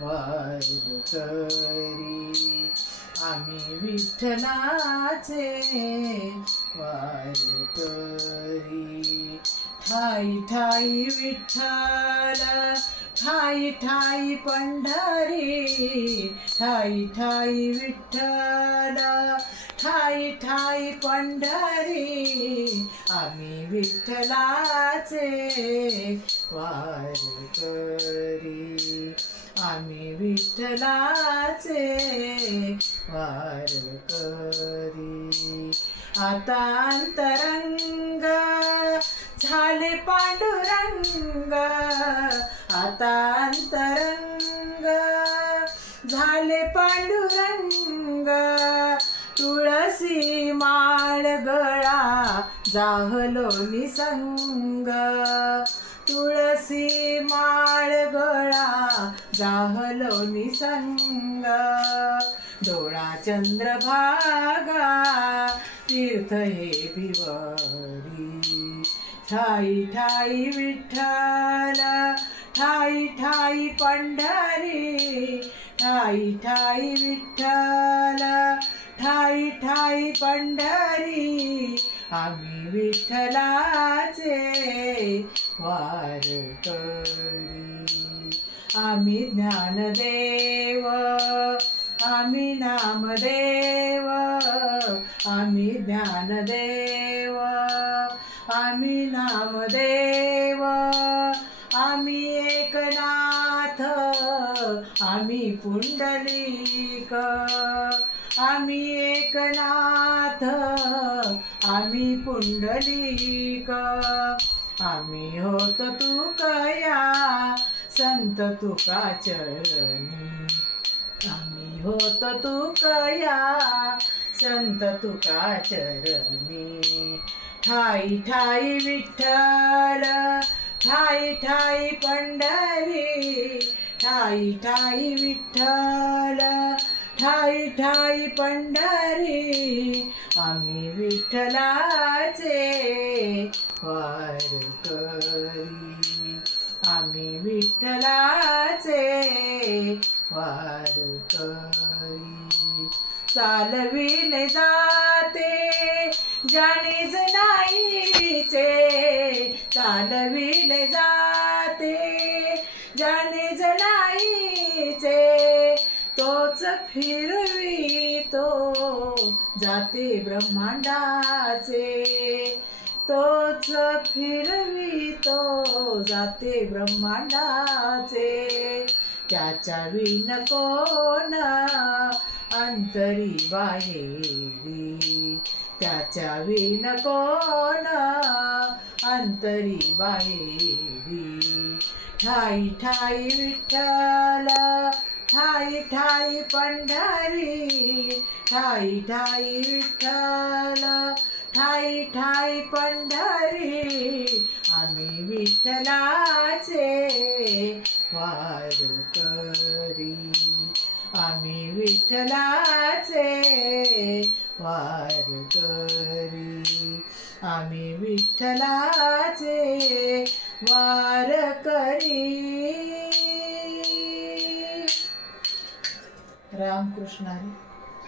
वारकरी आम्ही विठ्ठलाचे वारकरी. ठाई ठाई विठ्ठल ठाई ठाई पंढरी, ठाई ठाई विठ्ठल ठाई ठाई पंढरी आम्ही विठ्ठलाचे वारकरी. आम्ही विठ्ठलाचे वारकरी. आता अंतरंग झाले पांडुरंग, आता अंतरंग झाले पांडुरंग. तुळसी माळ गळा जाहलो निसंग, तुळसी माळ गळा जाहलो निसंग. डोळा चंद्रभागा तीर्थ हे भिवरी, ठाई ठाई विठ्ठल ठाई ठाई पंढरी, ठाई ठाई विठ्ठल ठाई ठाई पंढरी आम्ही विठ्ठलाचे वारकरी. आम्ही ज्ञानदेव आम्ही नामदेव, आम्ही ज्ञानदेव आम्ही नामदेव. आम्ही एकनाथ आम्ही पुंडलिक, आम्ही एकनाथ आम्ही पुंडलिक. आम्ही होत तुकया संत तुका चरणी, आम्ही होत तुकया संत तुका चरणी. ठाई ठाई विठ्ठल ठाई ठाई पंढरी, ठाई ठाई विठ्ठल ठाई ठाई पंढरी आम्ही विठ्ठलाचे वारकरी. आम्ही विठ्ठलाचे वारकरी. चालविले जाते जाणीच नाहीचे, चालविले जाते जाणीच नाहीचे. तोच फिरवितो जाते ब्रह्मांडाचे, तोच फिरवितो जाते ब्रह्मांडाचे. त्याच्या विन कोण अंतरी बाहेरी, त्याच्या विन कोण अंतरी बाहेरी. ठाई ठाई विठ्ठल ठाई ठाई पंढरी, ठाई ठाई विठ्ठल ठाई ठाई पंढरी आम्ही विठ्ठलाचे वारकरी. आम्ही विठ्ठलाचे वारकरी. आम्ही विठ्ठलाचे वारकरी. रामकृष्ण हरी.